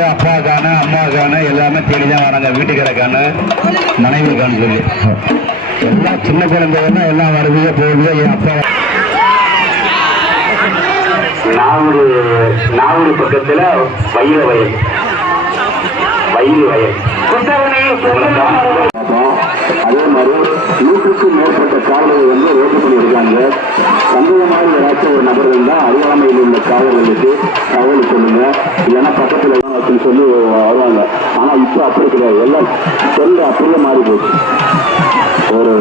வந்து அப்பாக்கான அம்மாக்கான எல்லாமே தேடி தான் வராங்க வீட்டுக்காரக்கான மனைவிக்கான்னு சொல்லி. எல்லாம் சின்ன குழந்தைகள்னா எல்லாம் வருதுங்க போகுது என் அப்பா. நாவூர் நாவூர் பக்கத்துல வயல. வயல். வயல் வயல் அதே மாதிரி நூற்றுக்கும் மேற்பட்ட காவலர்கள் வந்து ரோட்டு பண்ணியிருக்காங்க சந்தேகமாக ஏதாச்சும் ஒரு நபர் இருந்தால் அறியாமையில் உள்ள காவலர்களுக்கு தகவல் சொல்லுங்க இல்லைன்னா பக்கத்தில் தான் அப்படின்னு சொல்லி வருவாங்க. ஆனால் இப்போ அப்படி கிடையாது. எல்லாம் சொல்ல அப்படியே மாறி போச்சு. ஒரு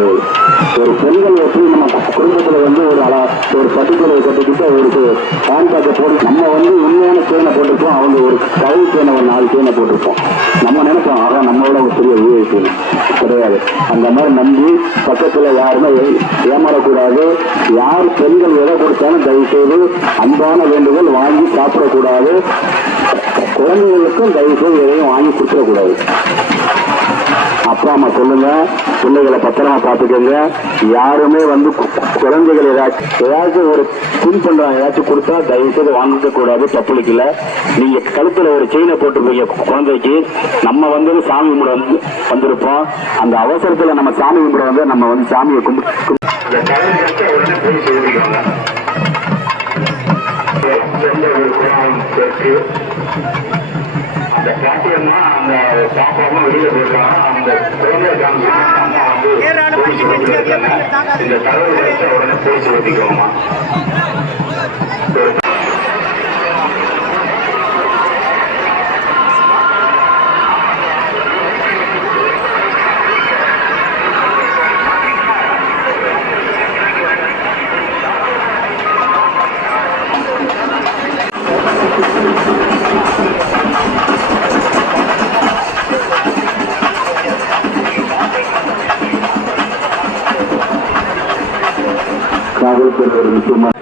ஒரு பெண்கள் எப்படி நம்ம குடும்பத்தில் வந்து ஒரு அழ ஒரு பட்டுக்களை கட்டிக்கிட்டு ஒரு பேன் கார்டை போட்டு நம்ம வந்து உண்மையான சேனை போட்டிருப்போம். அவங்க ஒரு கழுவு சேனை ஒரு நாலு சேனை போட்டிருப்போம். நம்ம நினைப்போம் அதான் பெரிய விஐபி கிடையாது. அந்த மாதிரி நம்பி பக்கத்தில் யாருமே ஏமாறக்கூடாது. யார் பெண்கள் எதை கொடுத்தாலும் தயவுசெய்து அன்பான வேண்டுகோள் வாங்கி சாப்பிடக்கூடாது. குழந்தைகளுக்கும் தயவுசெய்து எதையும் வாங்கி கொடுத்துடக்கூடாது. அப்பா அம்மா சொல்லுங்க. பிள்ளைகளை பத்திரமா பார்த்துக்கோங்க. யாருமே வந்து குழந்தைகள் ஏதாச்சும் ஏதாச்சும் ஒரு பின் பண்றாங்க ஏதாச்சும் கொடுத்தா தயவு செய்து வாங்கிக்க கூடாது தப்புளிக்கல. நீங்க கழுத்துல ஒரு செயினை போட்டுருப்பீங்க குழந்தைக்கு. நம்ம வந்து சாமி கும்பிட வந்து வந்திருப்போம். அந்த அவசரத்துல நம்ம சாமி கும்பிட வந்து நம்ம வந்து சாமியை கும்பிட்டு Thank you. அந்த பாட்டியம்மா அந்த பாப்பாவும் வெளியில போயிருக்காங்க அந்த குழந்தை காமிச்சு. இந்த தகவல் கிடைச்ச உடனே போலீஸ் ஓட்டிக்கோமா காவல்துறை ஒரு முக்கியமான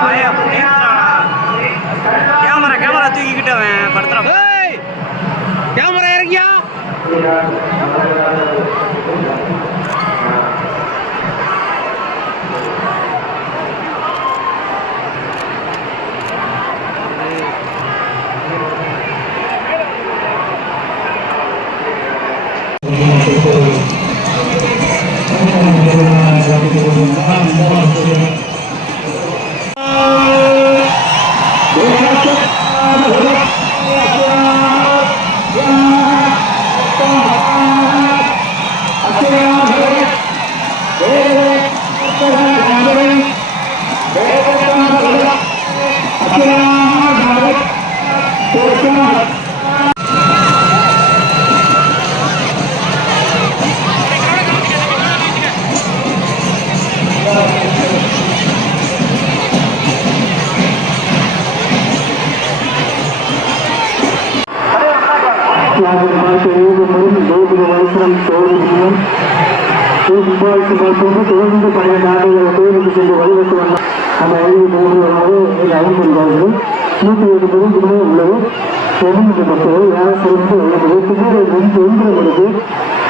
아야 நாங்கள் பார்த்த ஏழு மருந்து தோல்வியும் சூப்பாய்க்கு பார்த்து தொடர்ந்து பழைய நாடுகள் கோயிலுக்கு சென்று வழிபட்டு வந்தார் அந்த ஐந்து மூன்று அறிந்திருந்தார்கள் நூற்றி ஏழு உள்ளது. உள்ளது.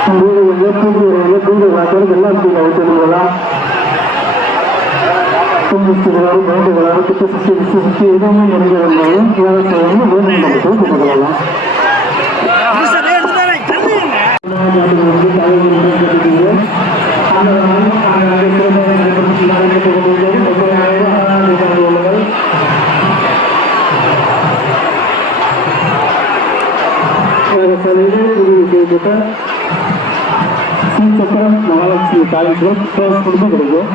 வந்து எந்திரங்களுக்கு பூஜை வாக்கள் எல்லாம் கும்பிட்டுகளால் வேண்டுகளால் கிட்ட சுற்றி எதுவுமே வேண்டும் போட்டு ஸ்ரீசக்கரம் மகாலட்சுமி காலேஜில் ஃபர்ஸ்ட் குடும்பம் கிடைக்கும்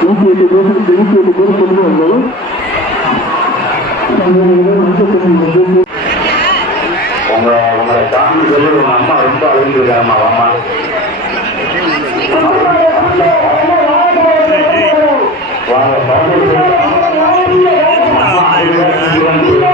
நூற்றி எட்டு பேர் நூற்றி எட்டு பேர் குடும்பம் வந்தது உங்க உங்களை சாமி சொல்லி உங்க அம்மா ரொம்ப அழுந்திருக்காங்கம்மா அம்மா வாங்க